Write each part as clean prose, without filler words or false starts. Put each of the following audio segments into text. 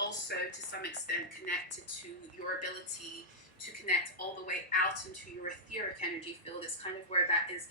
also to some extent connected to your ability to connect all the way out into your etheric energy field. It's kind of where that is,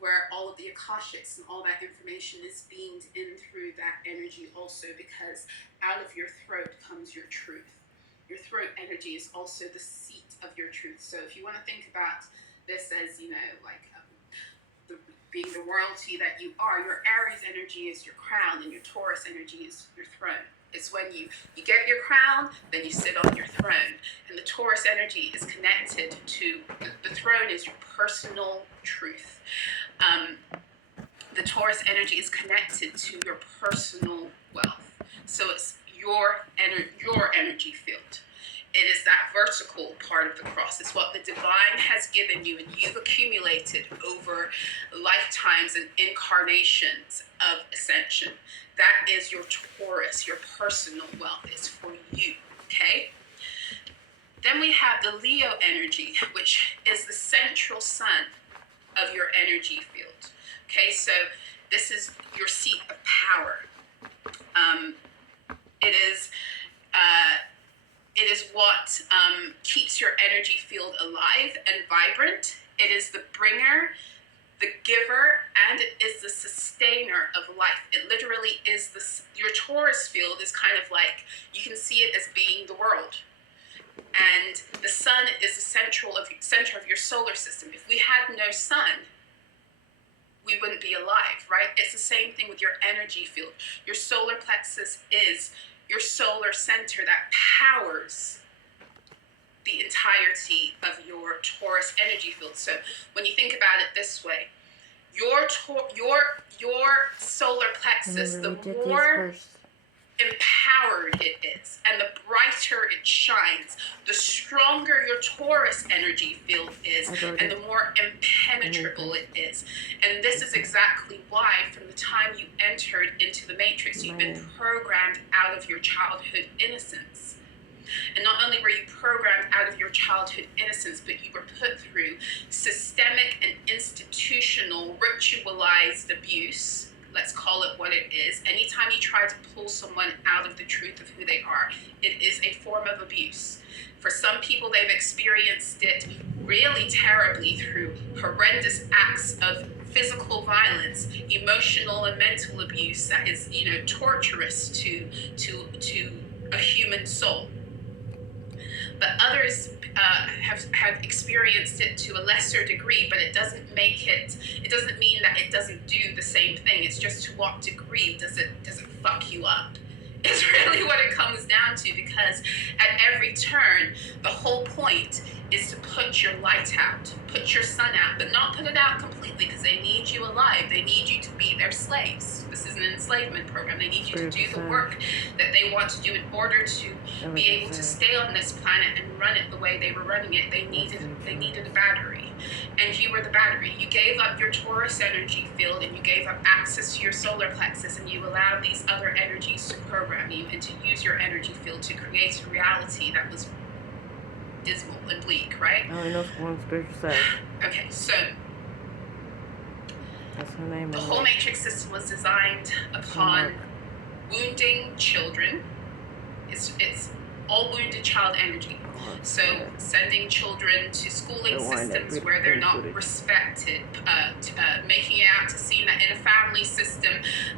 where all of the akashics and all that information is beamed in through that energy also, because out of your throat comes your truth. Your throat energy is also the seat of your truth. So if you want to think about this as, like being the royalty that you are, your Aries energy is your crown, and your Taurus energy is your throne. It's when you get your crown, then you sit on your throne. And the Taurus energy is connected to, the throne is your personal truth. The Taurus energy is connected to your personal wealth. So it's your energy field. It is that vertical part of the cross. It's what the divine has given you and you've accumulated over lifetimes and incarnations of ascension. That is your Taurus, your personal wealth. It's for you, okay? Then we have the Leo energy, which is the central sun of your energy field. Okay, so this is your seat of power. It is what keeps your energy field alive and vibrant. It is the bringer, the giver, and it is the sustainer of life. It literally is your Taurus field is kind of like, you can see it as being the world. And the sun is the center of your solar system. If we had no sun, we wouldn't be alive, right? It's the same thing with your energy field. Your solar plexus is your solar center that powers the entirety of your Taurus energy field. So when you think about it this way, your solar plexus, the more empowered it is and the brighter it shines, the stronger your Taurus energy field is and the more impenetrable it is. And this is exactly why from the time you entered into the matrix, you've been programmed out of your childhood innocence. And not only were you programmed out of your childhood innocence, but you were put through systemic and institutional ritualized abuse. Let's call it what it is. Anytime you try to pull someone out of the truth of who they are, it is a form of abuse. For some people, they've experienced it really terribly through horrendous acts of physical violence, emotional and mental abuse that is, torturous to a human soul. But others have experienced it to a lesser degree, but it doesn't mean that it doesn't do the same thing. It's just to what degree does it fuck you up? Is really what it comes down to, because at every turn, the whole point is to put your light out, put your sun out, but not put it out completely, because they need you alive. They need you to be their slaves. This is an enslavement program. They need you to do the work that they want to do in order to be able to stay on this planet and run it the way they were running it. They needed a battery, and you were the battery. You gave up your Taurus energy field and you gave up access to your solar plexus, and you allowed these other energies to program you and to use your energy field to create a reality that was dismal and bleak, right? I know one spiritual side. Okay, so that's her name. The whole matrix system was designed upon wounding children. It's all wounded child energy. So sending children to schooling systems where they're not respected, making it out to seem that in a family system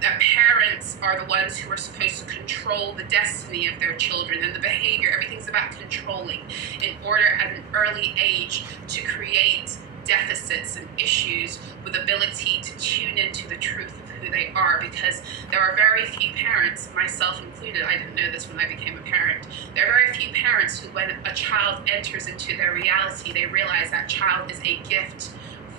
that parents are the ones who are supposed to control the destiny of their children and the behavior. Everything's about controlling in order at an early age to create deficits and issues with ability to tune into the truth of who they are, because there are very few parents, myself included, I didn't know this when I became a parent, there are very few parents who, when a child enters into their reality, they realize that child is a gift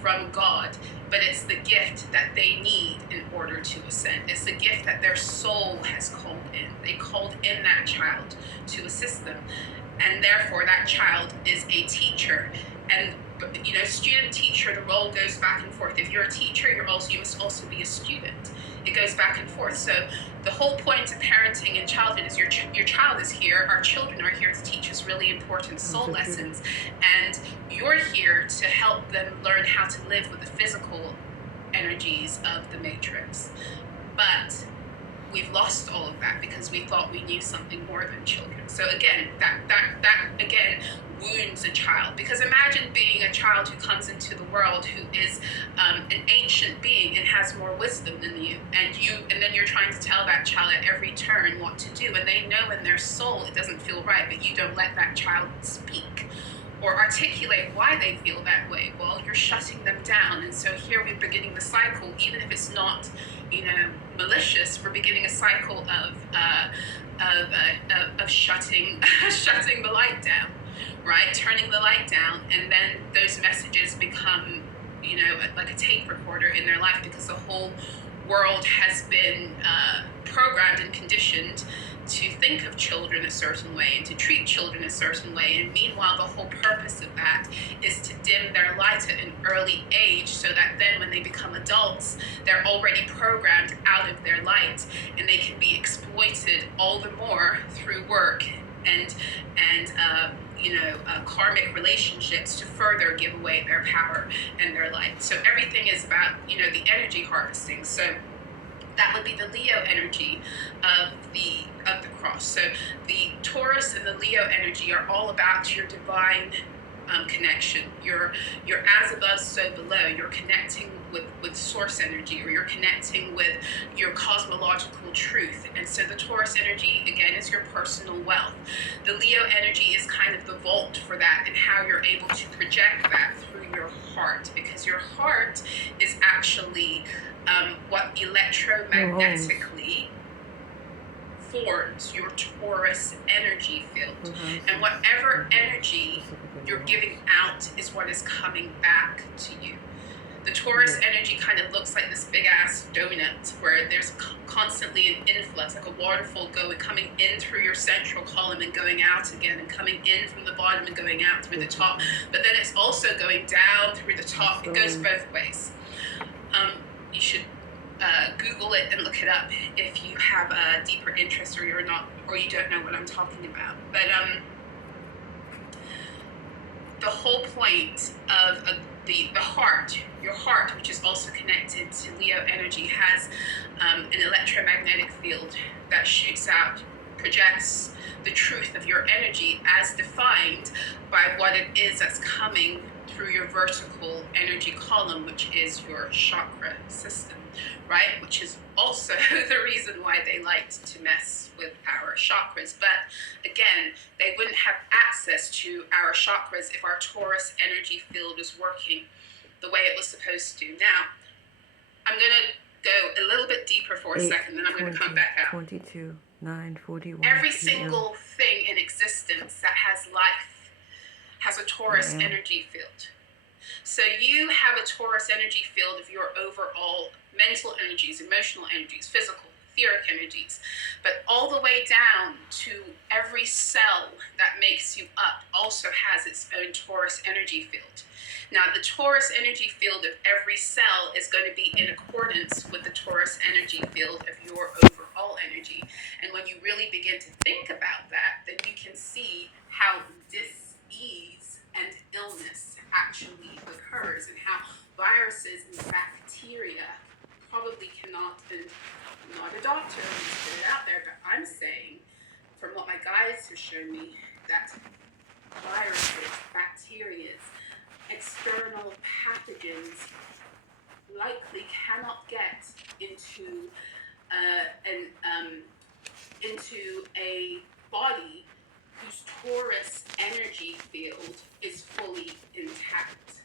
from God, but it's the gift that they need in order to ascend. It's the gift that their soul has called in. They called in that child to assist them, and therefore that child is a teacher. And student teacher, the role goes back and forth. If you're a teacher, you must also be a student. It goes back and forth. So the whole point of parenting in childhood is your child is here. Our children are here to teach us really important soul lessons, and you're here to help them learn how to live with the physical energies of the matrix. But we've lost all of that because we thought we knew something more than children. So again, that again wounds a child, because imagine being a child who comes into the world who is an ancient being and has more wisdom than you, and then you're trying to tell that child at every turn what to do, and they know in their soul it doesn't feel right, but you don't let that child speak or articulate why they feel that way. Well, you're shutting them down. And so here we're beginning the cycle, even if it's not, malicious. We're beginning a cycle of shutting shutting the light down, right? Turning the light down, and then those messages become, like a tape recorder in their life, because the whole world has been programmed and conditioned to think of children a certain way and to treat children a certain way. And meanwhile, the whole purpose of that is to dim their light at an early age, so that then when they become adults, they're already programmed out of their light, and they can be exploited all the more through work and karmic relationships to further give away their power and their light. So everything is about, the energy harvesting. So that would be the Leo energy of the cross. So the Taurus and the Leo energy are all about your divine connection. You're as above, so below. You're connecting with source energy, or you're connecting with your cosmological truth. And so the Taurus energy, again, is your personal wealth. The Leo energy is kind of the vault for that, and how you're able to project that through your heart, because your heart is actually what electromagnetically forms your Taurus energy field. And whatever energy you're giving out is what is coming back to you. The Taurus energy kind of looks like this big ass donut, where there's constantly an influx, like a waterfall coming in through your central column and going out again, and coming in from the bottom and going out through the top. But then it's also going down through the top. It goes both ways. You should Google it and look it up if you have a deeper interest, or you're not, or you don't know what I'm talking about. But the whole point of the heart, your heart, which is also connected to Leo energy, has an electromagnetic field that shoots out, projects the truth of your energy as defined by what it is that's coming through your vertical energy column, which is your chakra system, right? Which is also the reason why they liked to mess with our chakras. But again, they wouldn't have access to our chakras if our Taurus energy field is working the way it was supposed to. Now, I'm going to go a little bit deeper for a second, then I'm going to come back out. 22, 9, 41. Every single thing in existence that has life has a Taurus energy field. So you have a Taurus energy field of your overall mental energies, emotional energies, physical, etheric energies, but all the way down to every cell that makes you up also has its own Taurus energy field. Now, the Taurus energy field of every cell is going to be in accordance with the Taurus energy field of your overall energy. And when you really begin to think about that, then you can see how dis-ease and illness actually occurs, and how viruses and bacteria probably cannot, and I'm not a doctor, I'm just put it out there, but I'm saying, from what my guides have shown me, that viruses, bacteria, external pathogens likely cannot get into a body whose Taurus energy field is fully intact.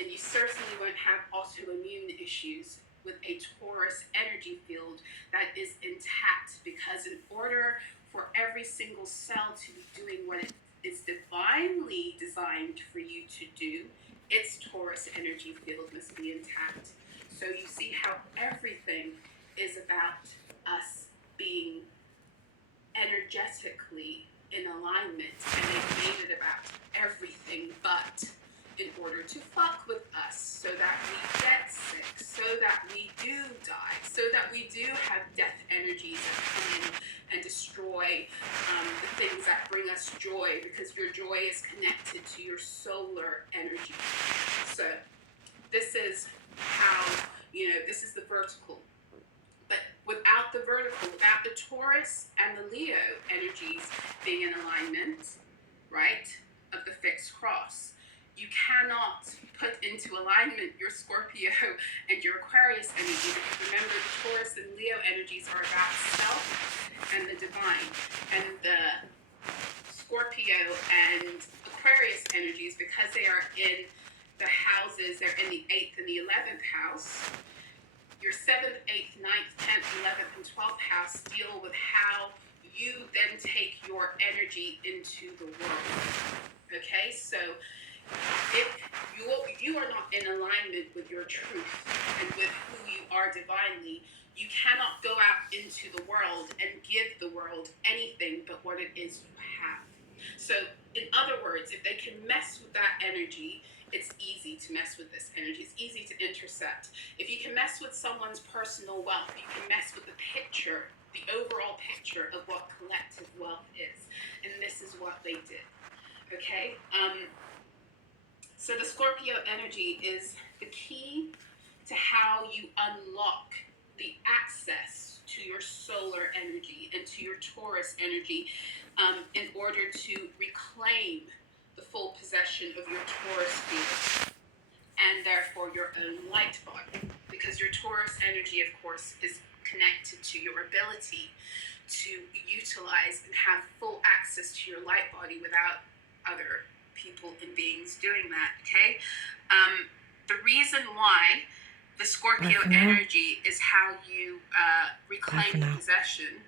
And you certainly won't have autoimmune issues with a Taurus energy field that is intact, because in order for every single cell to be doing what it is divinely designed for you to do, its Taurus energy field must be intact. So you see how everything is about us being energetically in alignment, and they've made it about everything but in order to fuck with us, so that we get sick, so that we do die, so that we do have death energies that come in and destroy the things that bring us joy, because your joy is connected to your solar energy. So this is how, this is the vertical. But without the vertical, without the Taurus and the Leo energies being in alignment, right, of the fixed cross, you cannot put into alignment your Scorpio and your Aquarius energy, because remember, the Taurus and Leo energies are about self and the divine, and the Scorpio and Aquarius energies, because they are in the houses, they're in the 8th and the 11th house. Your 7th, 8th, 9th, 10th, 11th, and 12th house deal with how you then take your energy into the world. Okay, so if you are not in alignment with your truth and with who you are divinely, you cannot go out into the world and give the world anything but what it is you have. So, in other words, if they can mess with that energy, it's easy to mess with this energy. It's easy to intercept. If you can mess with someone's personal wealth, you can mess with the picture, the overall picture of what collective wealth is. And this is what they did. Okay? So the Scorpio energy is the key to how you unlock the access to your solar energy and to your Taurus energy, in order to reclaim the full possession of your Taurus field and therefore your own light body. Because your Taurus energy, of course, is connected to your ability to utilize and have full access to your light body without other people and beings doing that, okay? The reason why the Scorpio energy is how you reclaim possession